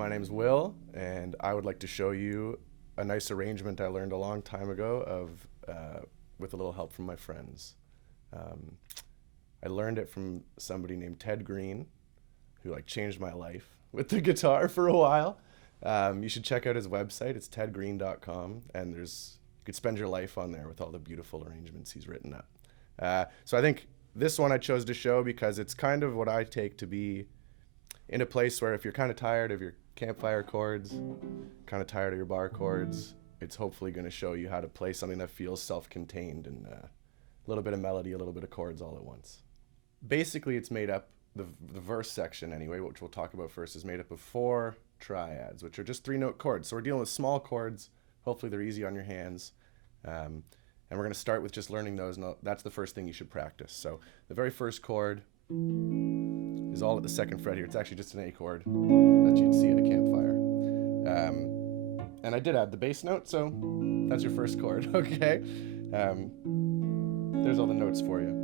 my name's Will, and I would like to show you a nice arrangement I learned a long time ago with a little help from my friends. I learned it from somebody named Ted Greene, who changed my life with the guitar for a while. You should check out his website. It's tedgreene.com, and you could spend your life on there with all the beautiful arrangements he's written up. So I think this one I chose to show because it's kind of what I take to be in a place where if you're kind of tired of your campfire chords, kind of tired of your bar chords, it's hopefully going to show you how to play something that feels self-contained and a little bit of melody, a little bit of chords all at once. Basically, it's made up, the verse section anyway, which we'll talk about first, is made up of 4 triads, which are just 3-note chords. So we're dealing with small chords. Hopefully they're easy on your hands. And we're going to start with just learning those, and that's the first thing you should practice. So the very first chord is all at the 2nd fret here. It's actually just an A chord that you'd see at a campfire. And I did add the bass note, so that's your first chord, okay? There's all the notes for you.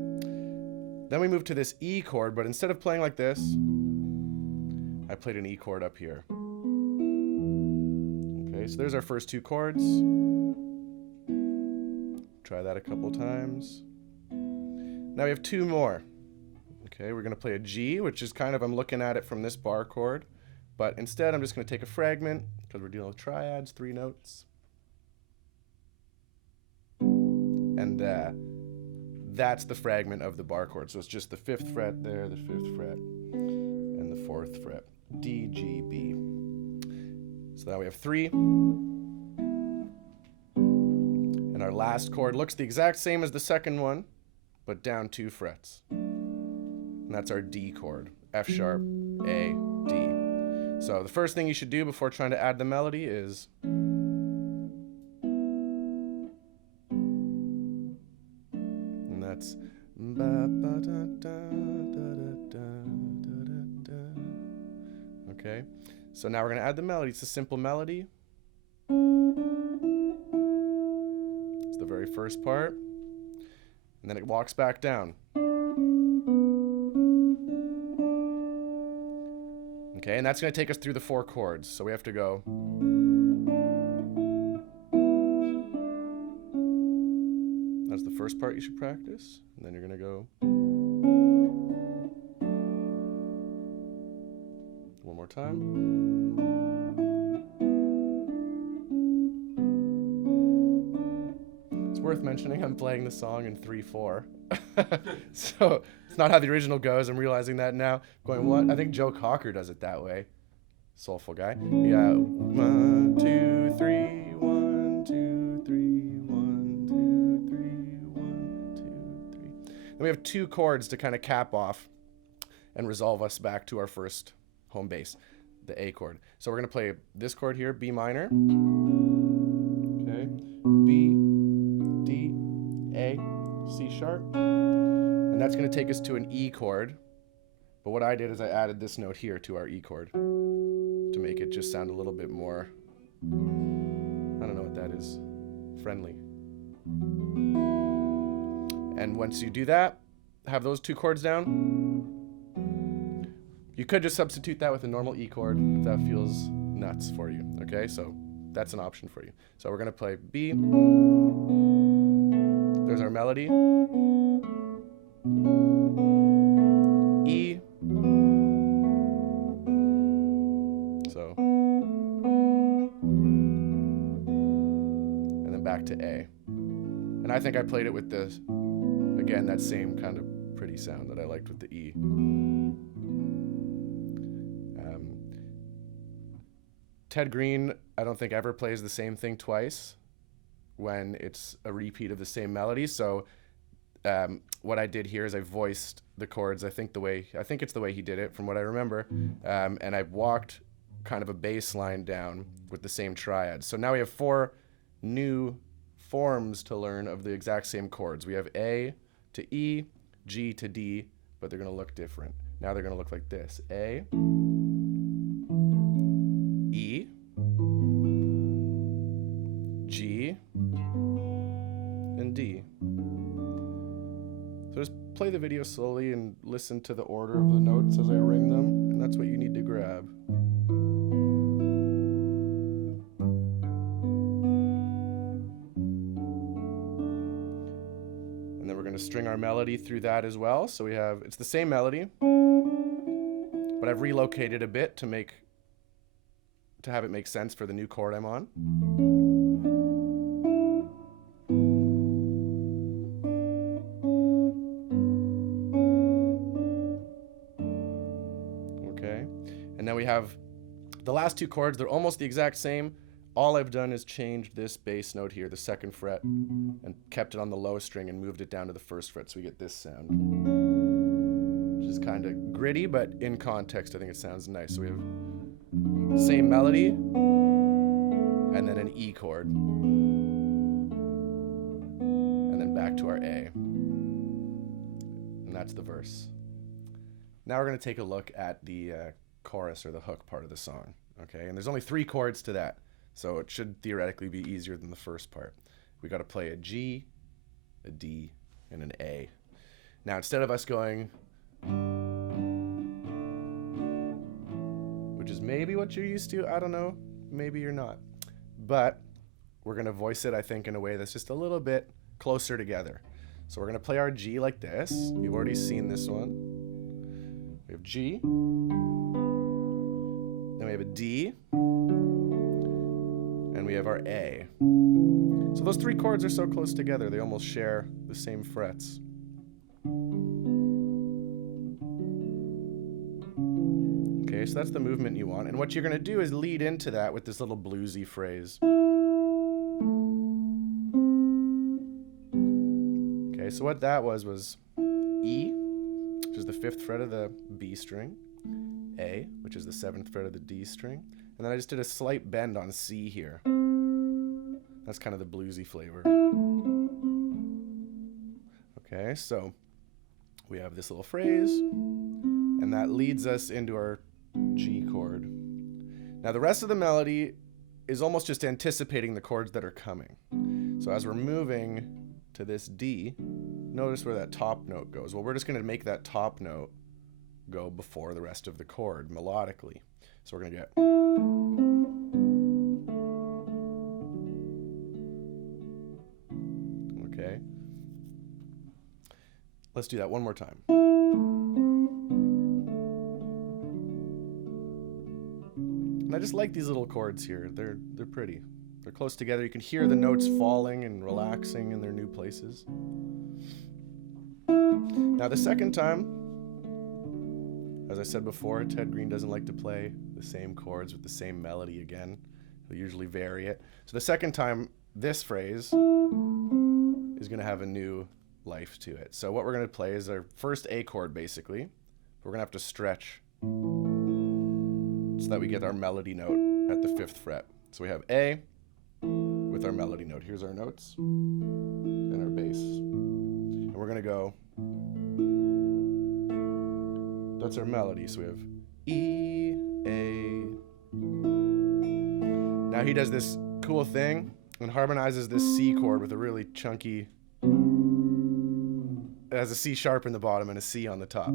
Then we move to this E chord, but instead of playing like this, I played an E chord up here. Okay, so there's our first 2 chords. Try that a couple times. Now we have 2 more. Okay, we're gonna play a G, which is kind of, I'm looking at it from this bar chord, but instead I'm just gonna take a fragment, because we're dealing with triads, 3 notes. And that's the fragment of the bar chord. So it's just the 5th fret there, the 5th fret, and the 4th fret. D, G, B. So now we have 3. And our last chord looks the exact same as the second one, but down 2 frets. And that's our D chord. F sharp, A, D. So the first thing you should do before trying to add the melody is that's okay. So now we're going to add the melody. It's a simple melody. It's the very first part. And then it walks back down. Okay, and that's going to take us through the 4 chords. So we have to go. That's the first part you should practice. And then you're going to go. One more time. It's worth mentioning I'm playing the song in 3/4. So it's not how the original goes. I'm realizing that now. Going what? I think Joe Cocker does it that way. Soulful guy. Yeah. 1, 2, 3, 1, 2, 3, 1, 2, 3, 1, 2, 3. Then we have 2 chords to kind of cap off and resolve us back to our first home base, the A chord. So we're going to play this chord here, B minor. Okay. B, D, A, C sharp. And that's going to take us to an E chord. But what I did is I added this note here to our E chord to make it just sound a little bit more, I don't know what that is, friendly. And once you do that, have those 2 chords down. You could just substitute that with a normal E chord if that feels nuts for you, okay? So that's an option for you. So we're going to play B. There's our melody. E. So. And then back to A. And I think I played it with this, again, that same kind of pretty sound that I liked with the E. Ted Greene, I don't think ever plays the same thing twice when it's a repeat of the same melody. So what I did here is I voiced the chords. I think it's the way he did it from what I remember. And I walked kind of a bass line down with the same triad. So now we have 4 new forms to learn of the exact same chords. We have A to E, G to D, but they're going to look different. Now they're going to look like this. A, E, G, and D. So just play the video slowly and listen to the order of the notes as I ring them, and that's what you need to grab. going to string our melody through that as well. So we have, it's the same melody, but I've relocated a bit to have it make sense for the new chord I'm on. Okay, and then we have the last two chords. They're almost the exact same. All I've done is changed this bass note here, the 2nd fret, and kept it on the low string and moved it down to the 1st fret, so we get this sound, which is kind of gritty, but in context I think it sounds nice. So we have same melody and then an E chord, and then back to our A, and that's the verse. Now we're going to take a look at the chorus, or the hook part of the song. Okay, and there's only 3 chords to that, so it should theoretically be easier than the first part. We got to play a G, a D, and an A. Now instead of us going, which is maybe what you're used to, I don't know, maybe you're not, but we're going to voice it, I think, in a way that's just a little bit closer together. So we're going to play our G like this. You've already seen this one. We have G, then we have a D, and we have our A. So those 3 chords are so close together, they almost share the same frets. Okay, so that's the movement you want. And what you're going to do is lead into that with this little bluesy phrase. Okay, so what that was E, which is the 5th fret of the B string, A, which is the 7th fret of the D string, and then I just did a slight bend on C here. That's kind of the bluesy flavor. Okay, so we have this little phrase, and that leads us into our G chord. Now the rest of the melody is almost just anticipating the chords that are coming. So as we're moving to this D, notice where that top note goes. Well, we're just going to make that top note go before the rest of the chord melodically. So we're going to get, okay. Let's do that one more time. And I just like these little chords here. They're pretty. They're close together. You can hear the notes falling and relaxing in their new places. Now the second time, as I said before, Ted Greene doesn't like to play the same chords with the same melody again. He'll usually vary it. So the second time, this phrase is going to have a new life to it. So what we're going to play is our first A chord, basically. We're going to have to stretch so that we get our melody note at the 5th fret. So we have A with our melody note. Here's our notes and our bass. And we're going to go, that's our melody. So we have E, A. Now he does this cool thing and harmonizes this C chord with a really chunky, it has a C sharp in the bottom and a C on the top.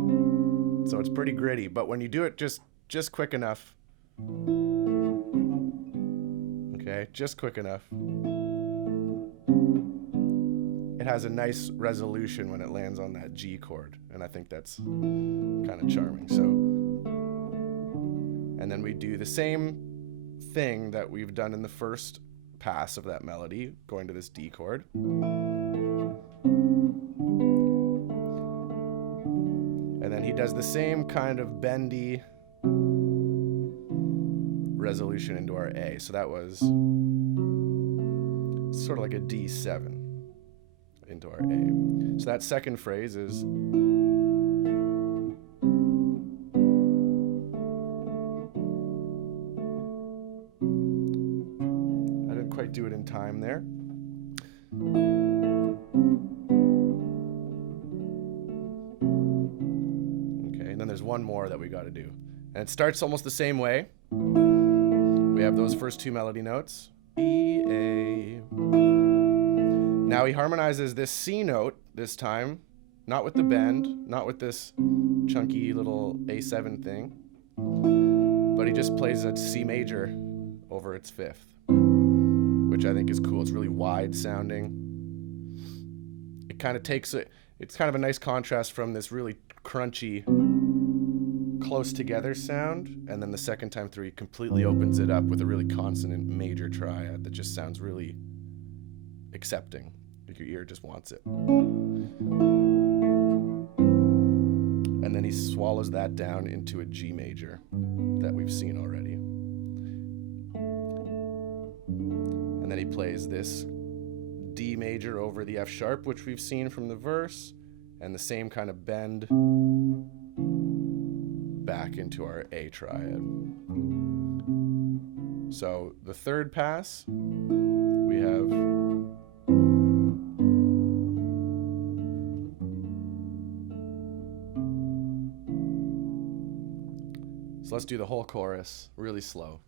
So it's pretty gritty, but when you do it just quick enough, okay, just quick enough, it has a nice resolution when it lands on that G chord, and I think that's kind of charming. So, and then we do the same thing that we've done in the first pass of that melody, going to this D chord. And then he does the same kind of bendy resolution into our A. So that was sort of like a D7 into our A. So that second phrase is, I didn't quite do it in time there. Okay, and then there's one more that we got to do. And it starts almost the same way. We have those first 2 melody notes, E, A. Now he harmonizes this C note this time, not with the bend, not with this chunky little A7 thing, but he just plays a C major over its 5th, which I think is cool. It's really wide sounding. It kind of takes it, it's kind of a nice contrast from this really crunchy, close together sound, and then the second time through he completely opens it up with a really consonant major triad that just sounds really accepting, like your ear just wants it. And then he swallows that down into a G major that we've seen already. And then he plays this D major over the F sharp, which we've seen from the verse, and the same kind of bend back into our A triad. So the third pass, we have so let's do the whole chorus really slow.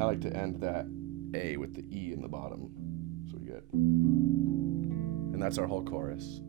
I like to end that A with the E in the bottom. So we get, and that's our whole chorus.